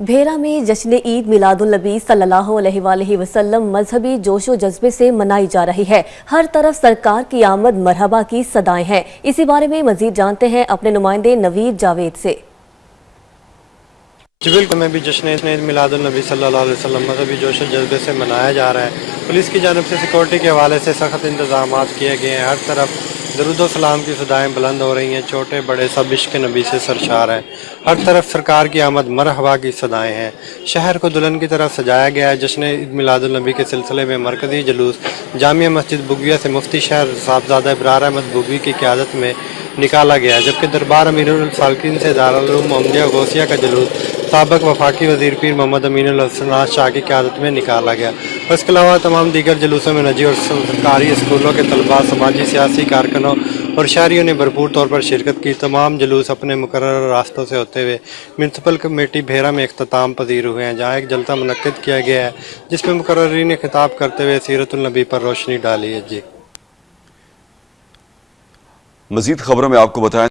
भेरा में जश्न ईद मिलादुल नबी सल्लल्लाहु अलैहि वसल्लम मजहबी जोशो जज्बे से मनाई जा रही है। हर तरफ सरकार की आमद मरहबा की सदाएं हैं। इसी बारे में मजीद जानते हैं अपने नुमाइंदे नवीद जावेद से। बिल्कुल में भी जश्न ईद मिलादुल नबी सल्लल्लाहु अलैहि वसल्लम मजहबी जोश जज्बे से मनाया जा रहा है। पुलिस की जानब से सिक्योरिटी के हवाले से सख्त इंतजाम किए गए हैं। हर तरफ दरूद सलाम की सदाएं बुलंद हो रही हैं। छोटे बड़े सब इश्क नबी से सरशार हैं। हर तरफ सरकार की आमद मरहबा की सदाएं हैं। शहर को दुल्हन की तरह सजाया गया है। जश्न ईद मिलादुल नबी के सिलसिले में मरकजी जुलूस जामिया मस्जिद बुगिया से मुफ्ती शहर साहबजादा इब्रार अहमद बुगी की क़यादत में निकाला गया, जबकि दरबार अमीरुल सालकीन से दारुल उलूम मोहम्मदिया गौसिया का जुलूस साबक वफाकी वज़ीर पीर मोहम्मद अमीनुल हसन शाह की क़यादत में निकाला गया। और इसके अलावा तमाम दीगर जुलूसों में निजी और सरकारी स्कूलों के तलबा, समाजी सियासी कारकुनों और शहरियों ने भरपूर तौर पर शिरकत की। तमाम जुलूस अपने मुकर्रर रास्तों से होते हुए म्युनिसिपल कमेटी भेरा में इख्तिताम पजीर हुए हैं, जहाँ एक जलसा मुनक्किद किया गया है जिसमें मुकर्ररीन ने खिताब करते हुए सीरतुल नबी पर रोशनी डाली है। जी मज़ीद खबरों में आपको बताएं।